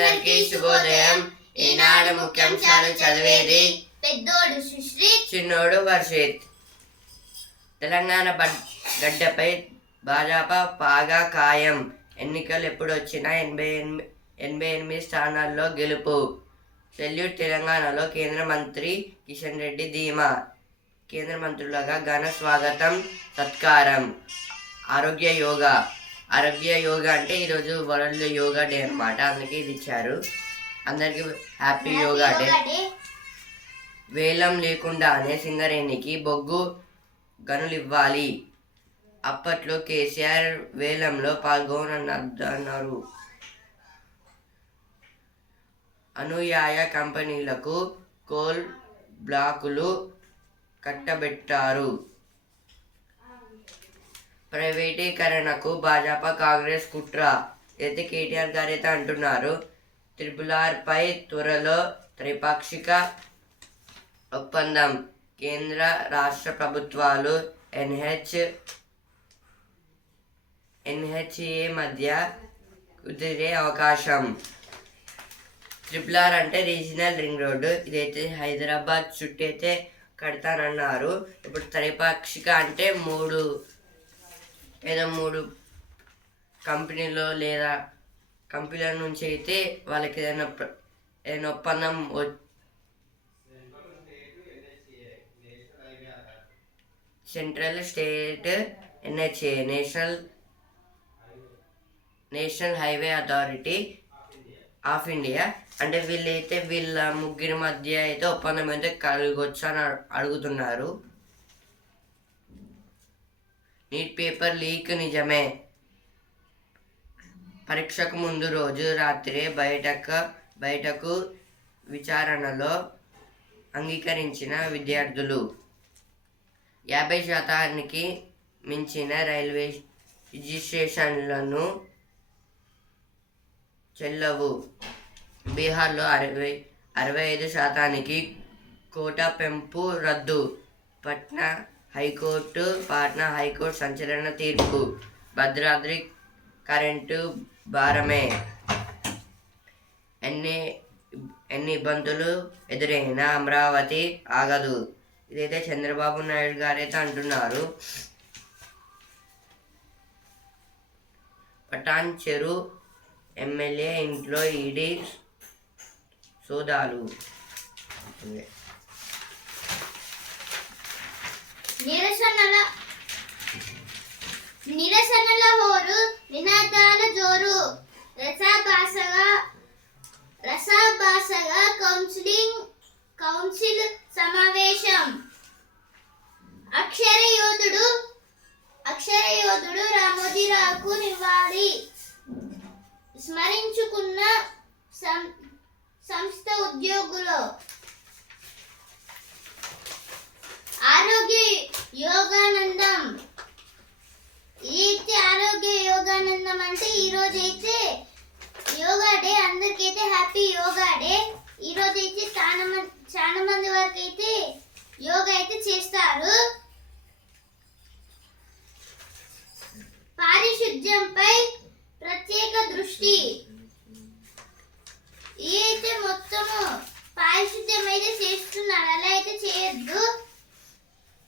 అందరికీ శుభోదయం. ఈనాడు ముఖ్యాంశాలు చదివేది పెద్దోడు సుశ్రీ చిన్నోడు వర్షిత్ తెలంగాణ గడ్డపై భాజపా పాగా ఖాయం. ఎన్నికలు ఎప్పుడు వచ్చినా ఎనభై ఎనిమిది ఎనభై ఎనిమిది స్థానాల్లో గెలుపు. సెల్యూట్ తెలంగాణలో కేంద్ర మంత్రి కిషన్ రెడ్డి ధీమా. కేంద్ర మంత్రులుగా ఘన స్వాగతం సత్కారం. ఆరోగ్య యోగా. ఆరోగ్య యోగా అంటే ఈరోజు వరల్డ్ యోగా డే అన్నమాట. అందుకే ఇది ఇచ్చారు. అందరికీ హ్యాపీ యోగా డే. వేలం లేకుండానే సింగరేణికి బొగ్గు గనులు ఇవ్వాలి అప్పట్లో కేసీఆర్ వేలంలో పాల్గొనన్నారు అనుయాయ కంపెనీలకు కోల్ బ్లాకులు కట్టబెట్టారు. ప్రైవేటీకరణకు భాజపా కాంగ్రెస్ కుట్ర. అయితే కేటీఆర్ గారు అయితే అంటున్నారు. త్రిపుల్ ఆర్పై త్వరలో త్రిపాక్షిక ఒప్పందం. కేంద్ర రాష్ట్ర ప్రభుత్వాలు ఎన్హెచ్ ఎన్హెచ్ఏ మధ్య కుదిరే అవకాశం. ట్రిపుల్ ఆర్ అంటే రీజనల్ రింగ్ రోడ్డు. ఇదైతే హైదరాబాద్ చుట్టూ అయితే కడతానన్నారు. ఇప్పుడు త్రైపాక్షిక అంటే మూడు. ఏదో మూడు కంపెనీలో లేదా కంపెనీల నుంచి అయితే వాళ్ళకి ఏదైనా ఏదైనా ఒప్పందం వ- central state NHA national national highway authority of India. అంటే వీళ్ళైతే వీళ్ళ ముగ్గురి మధ్య అయితే ఒప్పందం అయితే కలగొచ్చు అని అడుగుతున్నారు. నీట్ పేపర్ లీక్ నిజమే. పరీక్షకు ముందు రోజు రాత్రి బయటకు బయటకు విచారణలో అంగీకరించిన విద్యార్థులు. యాభై శాతానికి మించిన రైల్వే రిజిస్ట్రేషన్లను చెల్లవు. బీహార్లో అరవై అరవై ఐదు శాతానికి కోటా పెంపు రద్దు. పట్నా హైకోర్టు పాట్నా హైకోర్టు సంచలన తీర్పు. భద్రాద్రి కరెంటు భారమే. ఎన్ని ఎన్ని ఇబ్బందులు ఎదురైనా అమరావతి ఆగదు. ఇదైతే చంద్రబాబు నాయుడు గారైతే అంటున్నారు. పటాన్ చెరు ఎమ్మెల్యే ఇంట్లో ఈడీ సోదాలు. నిరసనల నిరసనల హోరు వినాదాల జోరు. రసాభాసగా రసాభాసగా కౌన్సిలింగ్ కౌన్సిల్ సమావేశం. అక్షర యోధుడు అక్షర యోధుడు రామోజీరావుకు నివాళి. స్మరించుకున్న సం- సంస్థ ఉద్యోగులు. ఆరోగ్య యోగానందం. ఇదైతే ఆరోగ్య యోగానందం అంటే ఈ రోజు అయితే యోగా డే అందరికైతే హ్యాపీ యోగా డే. ఈ రోజు అయితే చాలా మంది చాలా మంది వరకు అయితే యోగా అయితే చేస్తారు. పారిశుద్ధ్యంపై ప్రత్యేక దృష్టి. ఈ అయితే మొత్తము పారిశుద్ధ్యం అయితే చేస్తున్నారు. అలా అయితే చేయొద్దు.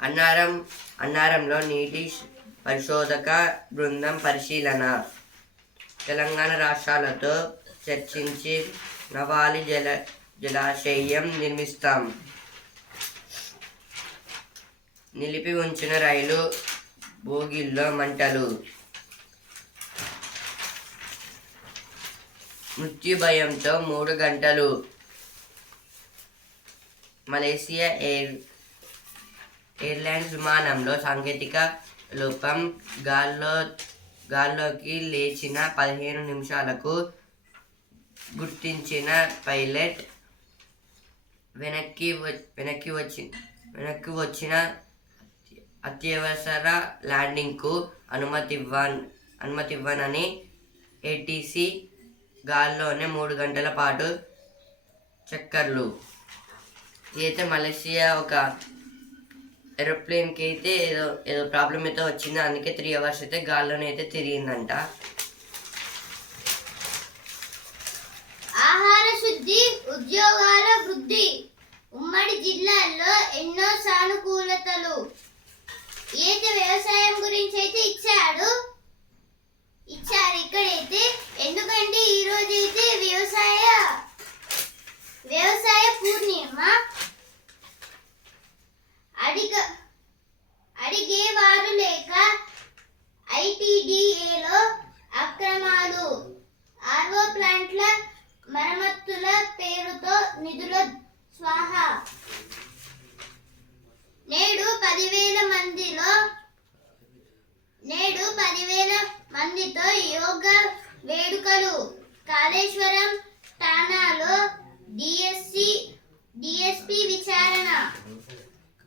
అన్నారం అన్నారంలో నీటి పరిశోధక బృందం పరిశీలన. తెలంగాణ రాష్ట్రాలతో చర్చించి నవాలి జల జలాశయం నిర్మిస్తాం. నిలిపి ఉంచిన రైలు బోగిల్లో మంటలు. మృత్యు భయంతో మూడు గంటలు. మలేసియా ఎయిర్ ఎయిర్లైన్స్ విమానంలో సాంకేతిక లోపం గాల్లో గాల్లోకి లేచిన పదిహేను నిమిషాలకు గుర్తించిన పైలట్ వెనక్కి వెనక్కి వచ్చి వెనక్కి వచ్చిన అత్యవసర ల్యాండింగ్కు అనుమతి ఇవ్వన్ అనుమతి ఇవ్వనని ఏటీసీ గాల్లోనే మూడు గంటల పాటు చక్కర్లు. ఇదైతే మలేషియా ఒక ఏరోప్లేన్కి అయితే ఏదో ఏదో ప్రాబ్లం అయితే వచ్చింది. అందుకే త్రీ అవర్స్ అయితే గాల్లోనే అయితే తిరిగిందంట. ఆహార శుద్ధి ఉద్యోగాల వృద్ధి. ఉమ్మడి జిల్లాల్లో ఎన్నో సానుకూలతలు. అయితే వ్యవసాయం గురించి అయితే ఇచ్చాడు. ఇచ్చారు ఇక్కడైతే. ఎందుకంటే ఈరోజు అయితే వ్యవసాయ వ్యవసాయ పూర్ణిమ. అడిగ అడిగేవారు లేక ఐటీడీఏలో అక్రమాలు ఆర్వో ప్లాంట్ల మరమ్మతుల పేరుతో నిధుల స్వాహ. నేడు పదివేల మందిలో నేడు పదివేల మందితో యోగా వేడుకలు. కాళేశ్వరం ఠానాలో డిఎస్సి డిఎస్పి విచారణ.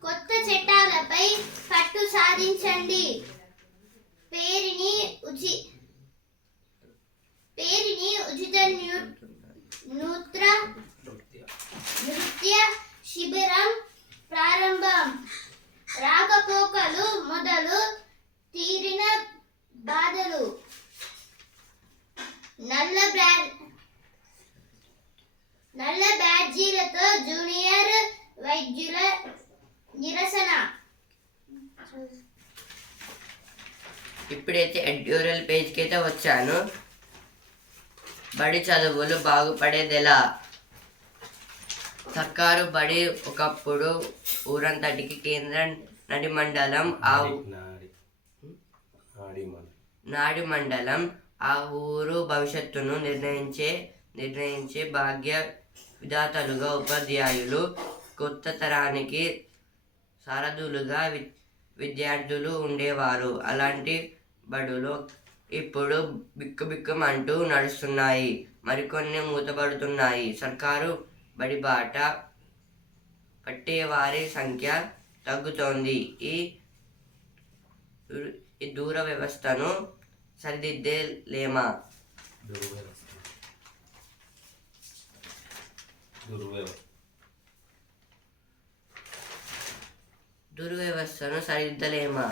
కొత్త చట్టాలపై పట్టు సాధించండి. పేరుని ఉచి పేరుని ఉచిత నూత్ర నృత్య శిబిరం ప్రారంభం. రాకపోకలు మొదలు తీరిన బాధలు. నల్ల బ్యా నల్ల బ్యాడ్జీలతో జూనియర్ వైద్యుల నిరసన. ఇప్పుడైతే ఎడ్యూరల్ పేజ్కి అయితే వచ్చాను. బడి చదువులు బాగుపడేదెలా? సర్కారు బడి ఒకప్పుడు ఊరంతటికి కేంద్ర నడి మండలం ఆ నాడి మండలం ఆ ఊరు భవిష్యత్తును నిర్ణయించే నిర్ణయించే భాగ్య విధాతలుగా ఉపాధ్యాయులు కొత్త తరానికి సారథులుగా వి విద్యార్థులు ఉండేవారు. అలాంటి బడులు ఇప్పుడు బిక్కుబిక్కుమంటూ నడుస్తున్నాయి. మరికొన్ని మూతపడుతున్నాయి. సర్కారు బడి బాట పట్టేవారి సంఖ్య తగ్గుతోంది. ఈ ఈ దూర వ్యవస్థను సరిదిద్దేలేమా? దుర్వ్యవస్థ. దుర్వ్యవస్థ. దుర్వ్యవస్థను సరిదిద్దలేమా?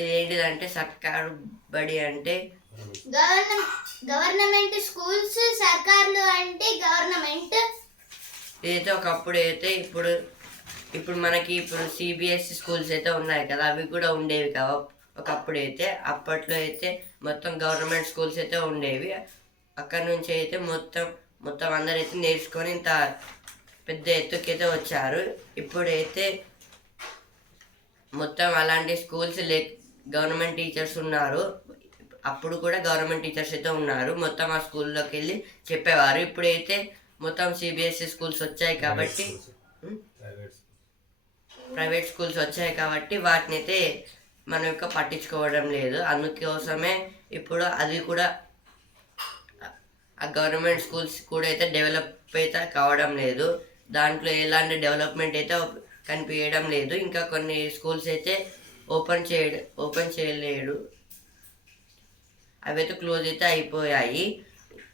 ఇదేంటిదంటే సర్కారు బడి అంటే? గవర్న గవర్నమెంట్ స్కూల్స్ సర్కార్లు అంటే గవర్నమెంట్. ఇదైతే ఒకప్పుడు అయితే ఇప్పుడు ఇప్పుడు మనకి ఇప్పుడు సిబిఎస్ఈ స్కూల్స్ అయితే ఉన్నాయి కదా అవి కూడా ఉండేవి కదా. ఒకప్పుడు అయితే అప్పట్లో అయితే మొత్తం గవర్నమెంట్ స్కూల్స్ అయితే ఉండేవి. అక్కడ నుంచి అయితే మొత్తం మొత్తం అందరు అయితే నేర్చుకొని ఇంత పెద్ద ఎత్తుకైతే వచ్చారు. ఇప్పుడైతే మొత్తం అలాంటి స్కూల్స్ లే గవర్నమెంట్ టీచర్స్ ఉన్నారు. అప్పుడు కూడా గవర్నమెంట్ టీచర్స్ అయితే ఉన్నారు. మొత్తం ఆ స్కూల్లోకి వెళ్ళి చెప్పేవారు. ఇప్పుడైతే మొత్తం సిబిఎస్ఈ స్కూల్స్ వచ్చాయి కాబట్టి? ప్రైవేట్ స్కూల్స్ వచ్చాయి కాబట్టి వాటిని అయితే మనం ఇంకా పట్టించుకోవడం లేదు. అందుకోసమే ఇప్పుడు అది కూడా ఆ గవర్నమెంట్ స్కూల్స్ కూడా అయితే డెవలప్ అయితే కావడం లేదు. దాంట్లో ఎలాంటి డెవలప్మెంట్ అయితే కనిపించడం లేదు. ఇంకా కొన్ని స్కూల్స్ అయితే ఓపెన్ చేయడం ఓపెన్ చేయలేడు. అవి అయితే క్లోజ్ అయితే అయిపోయాయి.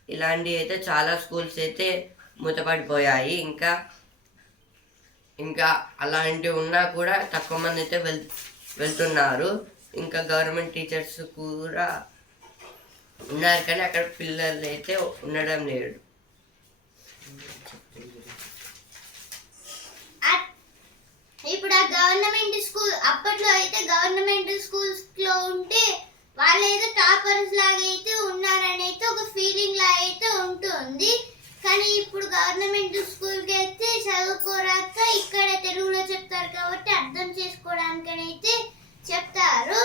ఇలాంటివి అయితే చాలా స్కూల్స్ అయితే మూతపడిపోయాయి. ఇంకా ఇంకా అలాంటివి ఉన్నా కూడా తక్కువ మంది అయితే వెల్ వెళ్తున్నారు. ఇంకా గవర్నమెంట్ టీచర్స్ కూడా ఉన్నారు కానీ అక్కడ పిల్లలు అయితే ఉండడం లేదు అట్- ఇప్పుడు ఆ గవర్నమెంట్ స్కూల్ అప్పట్లో అయితే గవర్నమెంట్ స్కూల్స్లో ఉంటే వాళ్ళు ఏదో టాపర్స్ లాగా అయితే ఉన్నారని అయితే ఒక ఫీలింగ్ లాగా అయితే ఉంటుంది. కానీ ఇప్పుడు గవర్నమెంట్ స్కూల్కి అయితే చదువుకోరా ఇక్కడ తెలుగులో చెప్తారు కాబట్టి అర్థం చేసుకోవడానికని అయితే చెప్తారు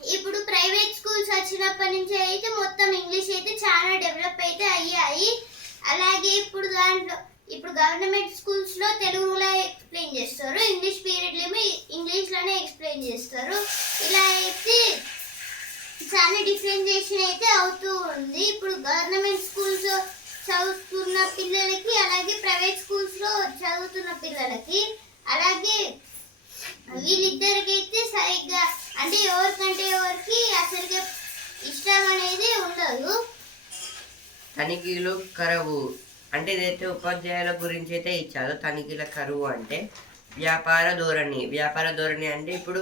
ఇప్పుడు ప్రైవేట్ స్కూల్స్ వచ్చినప్పటి నుంచి అయితే మొత్తం ఇంగ్లీష్ అయితే చాలా డెవలప్ అయితే అయ్యాయి అలాగే ఇప్పుడు దాంట్లో ఇప్పుడు గవర్నమెంట్ స్కూల్స్లో తెలుగులో ఎక్స్ప్లెయిన్ చేస్తారు ఇంగ్లీష్ పీరియడ్ ఏమో ఇంగ్లీష్లోనే ఎక్స్ప్లెయిన్ చేస్తారు ఇలా అయితే చాలా డిఫరెన్షియేషన్ అయితే అవుతూ ఉంది ఇప్పుడు గవర్నమెంట్ స్కూల్స్ చదువుతున్న పిల్లలకి అలాగే ప్రైవేట్ స్కూల్స్లో చదువుతున్న పిల్లలకి అలాగే వీళ్ళిద్దరికి అయితే సరిగ్గా అంటే ఎవరికంటే ఎవరికి అసలుకి ఇష్టం అనేది ఉండదు తనిఖీలు కరువు అంటే ఇదైతే ఉపాధ్యాయుల గురించి అయితే ఇచ్చారు. తనిఖీల కరువు అంటే వ్యాపార ధోరణి. వ్యాపార ధోరణి అంటే ఇప్పుడు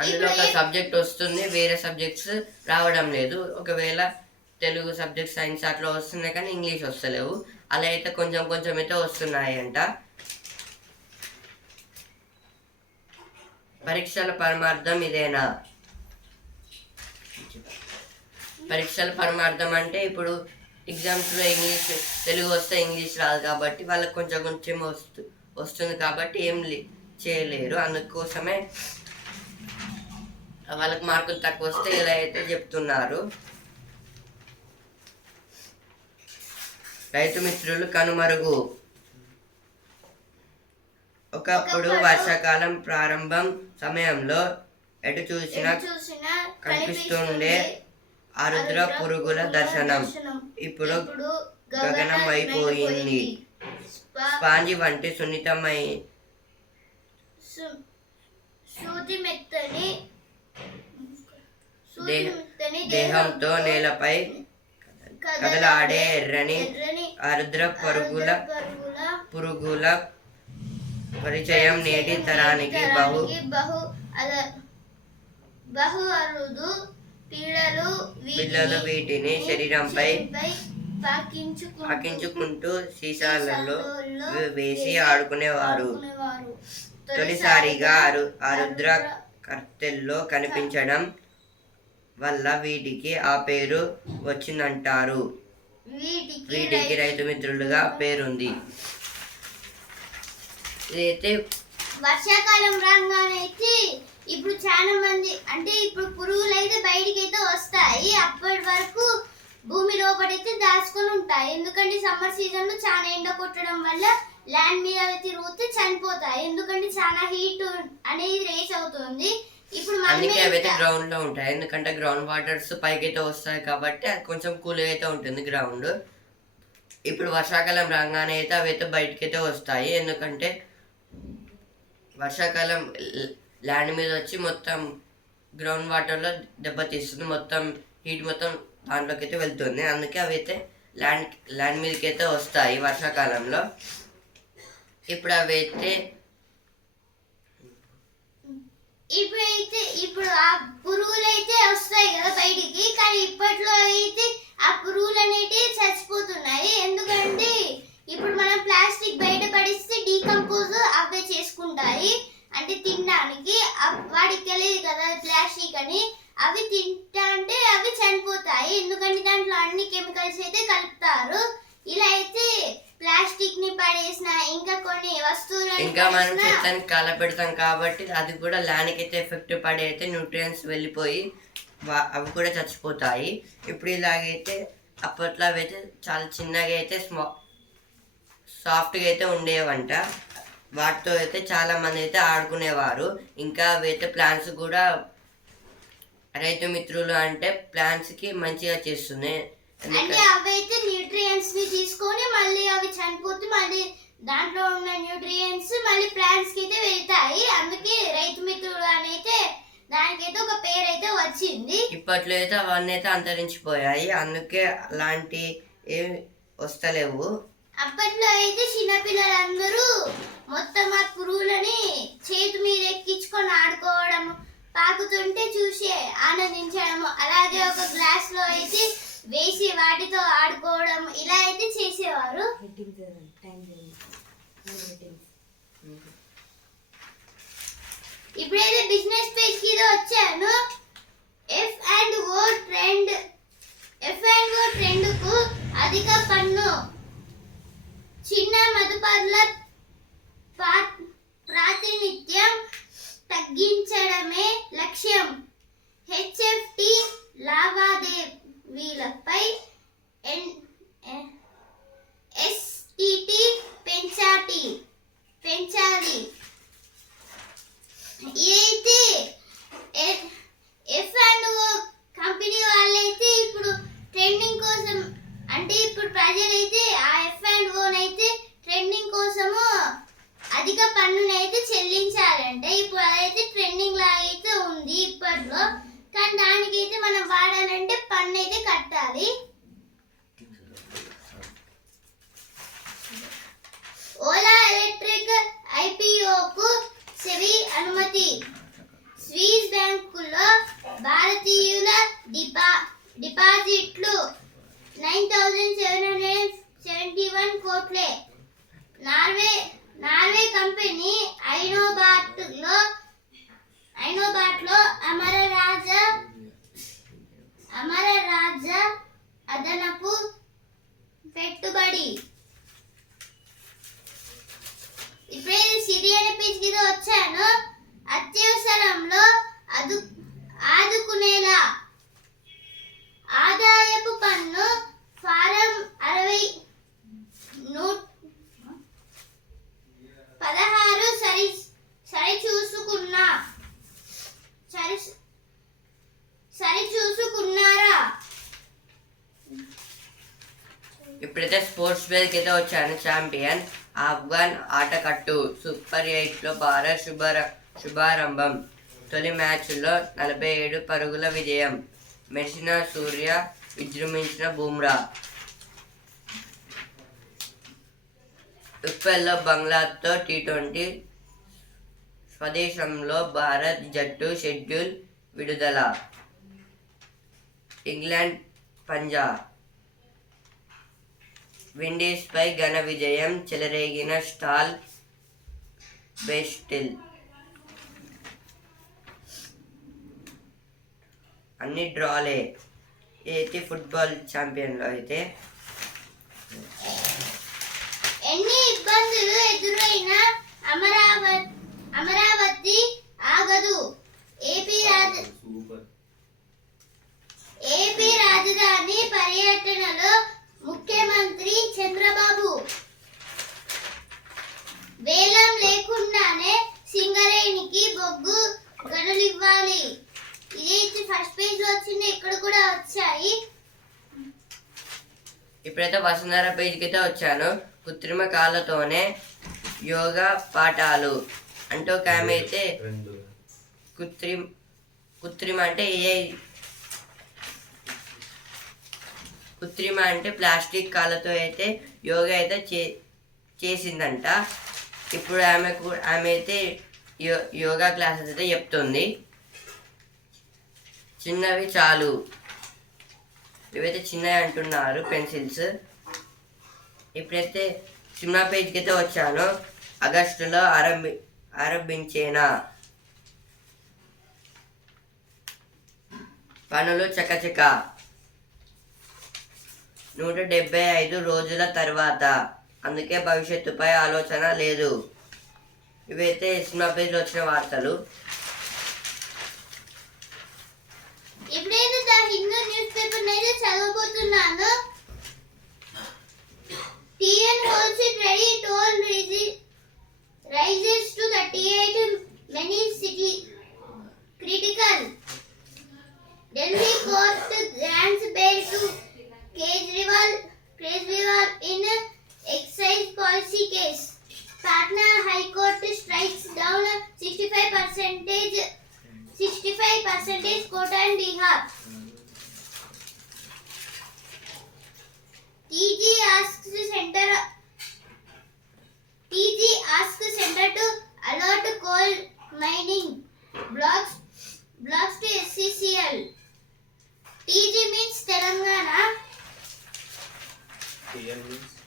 అందులో ఒక సబ్జెక్ట్ వస్తుంది వేరే సబ్జెక్ట్స్ రావడం లేదు. ఒకవేళ తెలుగు సబ్జెక్ట్ సైన్స్ అట్లా వస్తున్నాయి కానీ ఇంగ్లీష్ వస్తలేవు. అలా అయితే కొంచెం కొంచెం అయితే వస్తున్నాయి అంట పరీక్షల పరమార్థం ఇదేనా? పరీక్షల పరమార్థం అంటే ఇప్పుడు ఎగ్జామ్స్లో ఇంగ్లీష్ తెలుగు వస్తే ఇంగ్లీష్ రాదు కాబట్టి వాళ్ళకి కొంచెం కొంచెం వస్తు వస్తుంది కాబట్టి ఏం లే- చేయలేరు. అందుకోసమే వాళ్ళకి మార్కులు తక్కువ వస్తే ఇలా అయితే చెప్తున్నారు. రైతు మిత్రులు కనుమరుగు. ఒకప్పుడు వర్షాకాలం ప్రారంభం సమయంలో ఎటు చూసినా ఎటు చూసినా కనిపిస్తుండే ఆరుద్ర పురుగుల దర్శనం. ఇప్పుడు గగనం అయిపోయింది స్ప- స్పాంజి వంటి సున్నితమై దేహంతో నేలపై కదలాడే ఎర్రని ఆరుద్ర పరుగుల పరుగుల పరిచయం నేటి తరానికి బహు బహు బహు అరుదు పిల్లలు వీటిని- శరీరంపై పాకించుకుంటూ సీసాలలో వేసి ఆడుకునేవారు. తొలిసారిగా ఆరు ఆరుద్ర కర్తెల్లో కనిపించడం వల్ల వీటికి ఆ పేరు వచ్చిందంటారు. వీటికి రైతు మిత్రులుగా పేరుంది. ఇదైతే వర్షాకాలం రాగానే అయితే ఇప్పుడు చాలా మంది అంటే ఇప్పుడు పురుగులు అయితే బయటికి అయితే వస్తాయి. అప్పటి వరకు భూమి లోపలైతే దాచుకొని ఉంటాయి. ఎందుకంటే సమ్మర్ సీజన్లో చాలా ఎండ కొట్టడం వల్ల ల్యాండ్ మీద అవి తిరుగుతే చనిపోతాయి. ఎందుకంటే చాలా హీట్ అనేది రేస్ అవుతుంది. ఇప్పుడు అందుకే అవైతే గ్రౌండ్లో ఉంటాయి. ఎందుకంటే గ్రౌండ్ వాటర్స్ పైకి అయితే వస్తాయి కాబట్టి కొంచెం కూల్ అయితే ఉంటుంది గ్రౌండ్. ఇప్పుడు వర్షాకాలం రాగానే అయితే అవైతే బయటకి అయితే వస్తాయి. ఎందుకంటే వర్షాకాలం ల్యాండ్ మీద వచ్చి మొత్తం గ్రౌండ్ వాటర్లో దెబ్బతీస్తుంది మొత్తం హీట్ మొత్తం దాంట్లోకి అయితే వెళ్తుంది. అందుకే అవి అయితే ల్యాండ్ ల్యాండ్ మీదకి అయితే వస్తాయి వర్షాకాలంలో. ఇప్పుడు అవి అయితే ఇప్పుడైతే ఇప్పుడు ఆ పురుగులు అయితే వస్తాయి కదా బయటికి కానీ ఇప్పట్లో అయితే ఆ పురుగులు అనేటివి చచ్చిపోతున్నాయి. ఎందుకంటే ఇప్పుడు మనం ప్లాస్టిక్ బయట పడిస్తే డీకంపోజ్ అవే చేసుకుంటాయి అంటే తినడానికి అప్- వాడికి తెలియదు కదా ప్లాస్టిక్ అని అవి తింటా అంటే అవి చనిపోతాయి ఎందుకంటే దాంట్లో అన్ని కెమికల్స్ అయితే కలుపుతారు ఇలా అయితే ప్లాస్టిక్ని పడేసిన ఇంకా కొన్ని వస్తువులను ఇంకా మనం చెత్తని కాల పెడతాం కాబట్టి అది కూడా ల్యాండ్కి అయితే ఎఫెక్ట్ పడి అయితే న్యూట్రియన్స్ వెళ్ళిపోయి అవి కూడా చచ్చిపోతాయి. ఇప్పుడు ఇలాగైతే అప్పట్లో అవి అయితే చాలా చిన్నగా అయితే స్మా సాఫ్ట్గా అయితే ఉండేవంట. వాటితో అయితే చాలా మంది అయితే ఆడుకునేవారు. ఇంకా అవి అయితే ప్లాంట్స్ కూడా రైతు మిత్రులు అంటే ప్లాంట్స్కి మంచిగా చేస్తుంది అంటే అవైతే న్యూట్రియంట్స్ని తీసుకొని మళ్ళీ అవి చనిపోతే మళ్ళీ దాంట్లో ఉన్న న్యూట్రియంట్స్ మళ్ళీ ప్లాంట్స్కి అయితే వెళ్తాయి. అందుకే రైతు మిత్రుడు అని అయితే దానికైతే ఒక పేరు అయితే వచ్చింది. ఇప్పట్లో అయితే అవన్నీ అయితే అంతరించిపోయాయి. అందుకే అలాంటి ఏమి వస్తలేవు. అప్పట్లో అయితే చిన్నపిల్లలందరూ మొత్తం ఆ పురుగులని చేతి మీద ఎక్కించుకొని ఆడుకోవడం పాకుతుంటే చూసి ఆనందించడం అలాగే ఒక గ్లాస్లో అయితే వేసి వాటితో ఆడుకోవడం ఇలా అయితే చేసేవారు. ఇప్పుడైతే బిజినెస్ పేజ్కి వచ్చాను. F and O trend F and O ట్రెండ్కు అధిక పన్ను. చిన్న మదుపర్ల ప్రాతినిధ్యం తగ్గించడమే లక్ష్యం. హెచ్ఎఫ్టి లావాదేవీలపై ఎన్- ఎస్టిటి పెంచ చెన్ ఛాంపియన్ ఆఫ్ఘన్ ఆటకట్టు సూపర్ ఎయిట్లో భారత్ శుభార శుభారంభం. తొలి మ్యాచ్లో నలభై ఏడు పరుగుల విజయం. మెరిసిన సూర్య విజృంభించిన బుమ్రా. ఉప్పెల్లో బంగ్లాతో టీ ట్వంటీ స్వదేశంలో భారత్ జట్టు షెడ్యూల్ విడుదల. ఇంగ్లాండ్ పంజాబ్. విండీస్పై ఘన విజయం చెలరేగిన స్టాల్ బెస్టిల్ అన్ని డ్రాలే. అయితే ఫుట్బాల్ ఛాంపియన్లో అయితే? ఎన్ని ఇబ్బందులు ఎదురైనా అమరావతి అమరావతి ఆగదు. ఏపీ రాజ సూపర్. ఏపీ రాజధాని పర్యటనలో ముఖ్యమంత్రి చంద్రబాబు. వేలం లేకుండానే సింగరేణికి బొగ్గు గనులు ఇవ్వాలి ఇది ఫస్ట్ పేజ్లో వచ్చింది ఇక్కడ కూడా వచ్చాయి. ఇప్పుడైతే వసుంధర పేజ్కి అయితే వచ్చాను. కృత్రిమ కాళ్ళతోనే యోగా పాఠాలు. అంటూ ఒక ఆమె అయితే కృత్రిమ కృత్రిమ అంటే ఏ కృత్రిమ అంటే ప్లాస్టిక్ కాళ్ళతో అయితే యోగా అయితే చే చేసిందంట. ఇప్పుడు ఆమె ఆమె అయితే యో యోగా క్లాసెస్ అయితే చెప్తుంది. చిన్నవి చాలు. ఇవైతే చిన్నవి అంటున్నారు పెన్సిల్స్. ఇప్పుడైతే సినిమా పేజ్కి అయితే వచ్చాను. ఆగస్టులో ఆరంభి ఆరంభించేనా? పనులు చకచక. నూట డెబ్బై ఐదు రోజుల తర్వాత. అందుకే భవిష్యత్తుపై ఆలోచన లేదు. ఇవైతే సినిమా పేజ్లో వచ్చిన వార్తలు. ఇప్పుడైతే ద హిందూ న్యూస్ పేపర్ అయితే చదవబోతున్నాను. TN హోల్సీట్ ready toll rises to thirty eight many city critical. Delhi court grants bail to Kejriwal Kejriwal in excise policy case Patna high court strikes down 65 percentage 65 percentage quota and Bihar TG ask centre TG ask centre to alert coal mining blocks blocks to SCCL TN means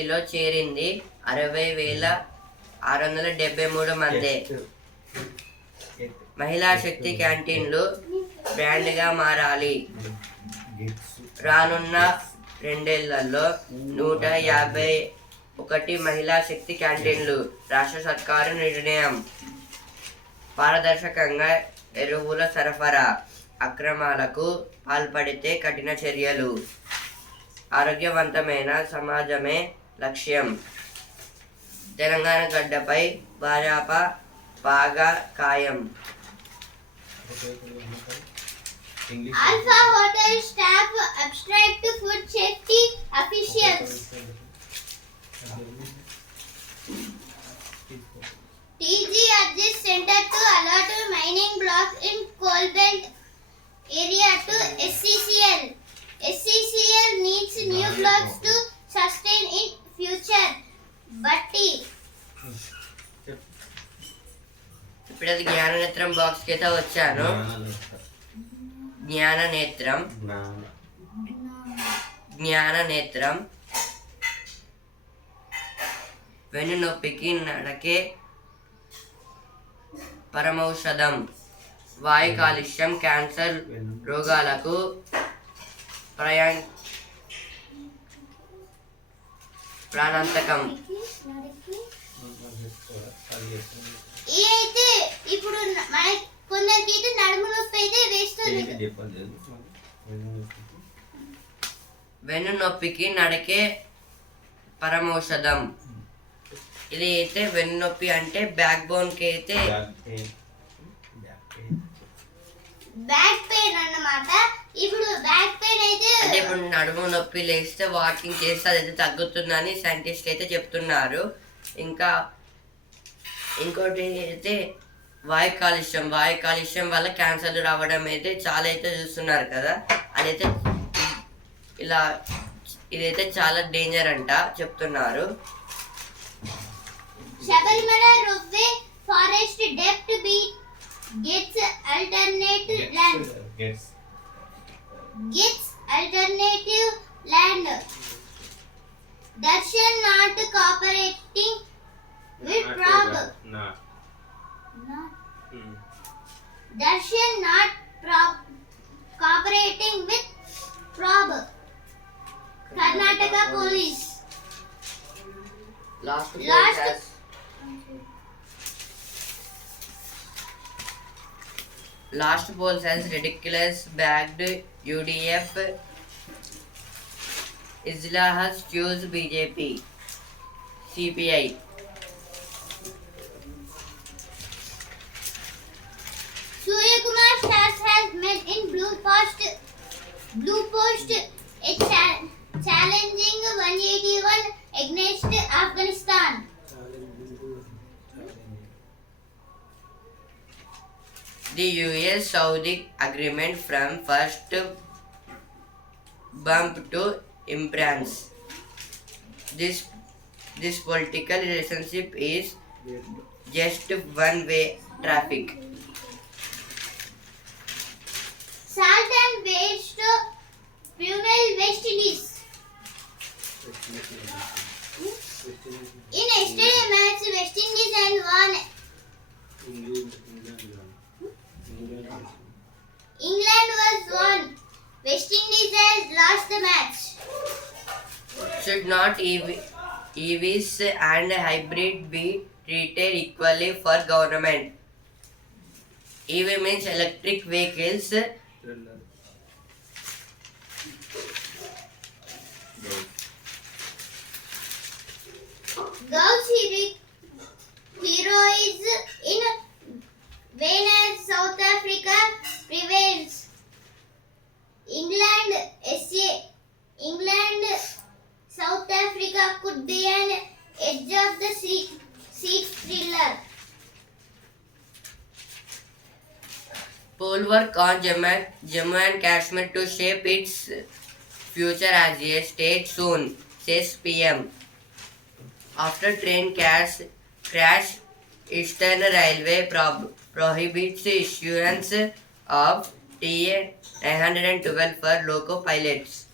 తరగతిలో చేరింది అరవై వేల ఆరు వందల డెబ్బై మూడు మంది. మహిళా శక్తి క్యాంటీన్లు బ్రాండ్గా మారాలి. రానున్న రెండేళ్ళలో నూట యాభై ఒకటి మహిళా శక్తి క్యాంటీన్లు రాష్ట్ర సర్కారు నిర్ణయం. పారదర్శకంగా ఎరువుల సరఫరా అక్రమాలకు పాల్పడితే కఠిన చర్యలు. ఆరోగ్యవంతమైన సమాజమే లక్ష్యం తెలంగాణ గడ్డపై భాజపా బాగా ఖాయం English Alpha Hotel staff abstract food safety officials. TG urges center to allot mining blocks in coal belt area to SCCL. SCCL needs new blocks to sustain in future. బట్టి. ఇప్పుడు అది జ్ఞాననేత్రం బాక్స్కి అయితే వచ్చాను. జ్ఞాననేత్రం. వెన్ను నొప్పికి నడకే పరమౌషధం. వాయు కాలుష్యం క్యాన్సర్ రోగాలకు ప్రయాణ ప్రాణాంతకం. ఇప్పుడు కొందరికి అయితే నడుము నొప్పి అయితే వేస్తుంది వెన్నునొప్పికి నడకే పరమౌషధం. ఇది అయితే వెన్నునొప్పి అంటే బ్యాక్ బోన్కి అయితే బ్యాక్ పెయిన్ అన్నమాట. ఇప్పుడు బ్యాక్ పెయిన్ అయితే అంటే ఇప్పుడు నడుము నొప్పి లేస్తే వాకింగ్ చేస్తే అదైతే తగ్గుతుందని సైంటిస్ట్ అయితే చెప్తున్నారు. ఇంకా ఇంకోటి అయితే వాయు కాలుష్యం. వాయు కాలుష్యం వల్ల క్యాన్సర్లు రావడం అయితే చాలా అయితే చూస్తున్నారు కదా. అదైతే ఇలా ఇదైతే చాలా డేంజర్ అంట చెప్తున్నారు. Sabarimala ropeway forest dept Gets alternative land. Gets. Gets alternative land. That shall not cooperating with not Not. Hmm. Not. That shall not prob cooperating with Rob. Karnataka police. Last, Last Last ball sends ridiculous bagged UDF. Isla has choose BJP. CPI. Surya Kumar Shas has met in Blue Post. Blue Post is challenging 181 against Afghanistan. The US Saudi agreement from first bump to imprance. This this political relationship is just one way traffic. Salt and waste funeral West Indies. Hmm? In yesterday match, West Indies and won. England was won. West Indies has lost the match. Should not EVs and hybrid be treated equally for government? EV means electric vehicles. Girls hero, hero is in Venus, South Africa prevails. England, SA, England, South Africa could be an edge of the seat, seat thriller. Polwark on Jammu, Jammu and Kashmir to shape its future as a state soon, says PM. After train crash, crash Eastern Railway prob- prohibits issuance of TA 112 for loco pilots.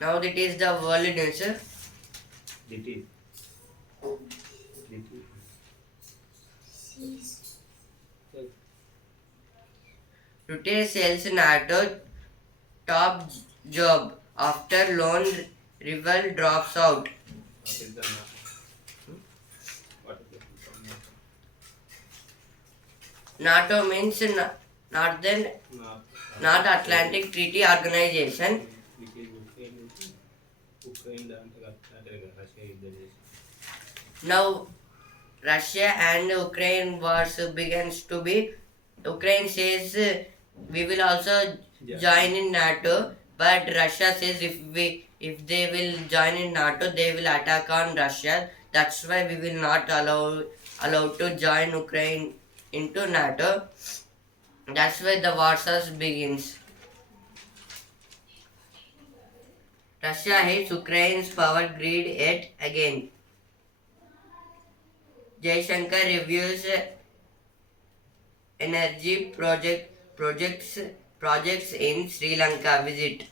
Now it is the world news. It is. Today sales NATO top job after Lone rival drops out. NATO means Northern North Atlantic Treaty Organization. Now, Russia and Ukraine wars begins to be. Ukraine says we will also yeah. join in NATO, but Russia says if we if they will join in NATO, they will attack on Russia. That's why we will not allow allow to join Ukraine into NATO. That's why the Warsaw begins. Russia hates Ukraine's power grid yet again. Jaishankar reviews energy project projects projects in Sri Lanka visit.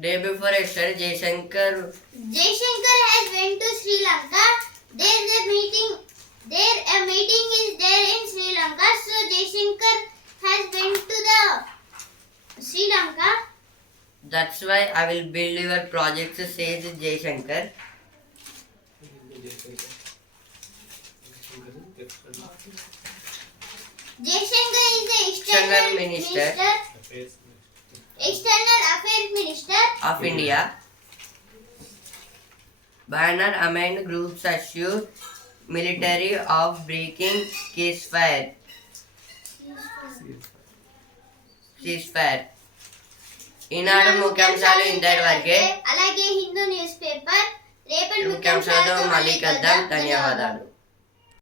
Day before yesterday, Jay Shankar has went to Sri Lanka. There is a meeting. There a meeting is there in Sri Lanka. So Jayshankar has went to the Sri Lanka. That's why I will build your projects, says Jayshankar. Jaishankar is the External external Minister. minister, external affairs minister. of India. Banner amend groups issue military of breaking ceasefire. ceasefire. Eenadu ముఖ్యాంశాలు ఇంతటి వరకే అలాగే Hindu news paper రేపటి ముఖ్యాంశాలతో మళ్ళీ కలుద్దాం ధన్యవాదాలు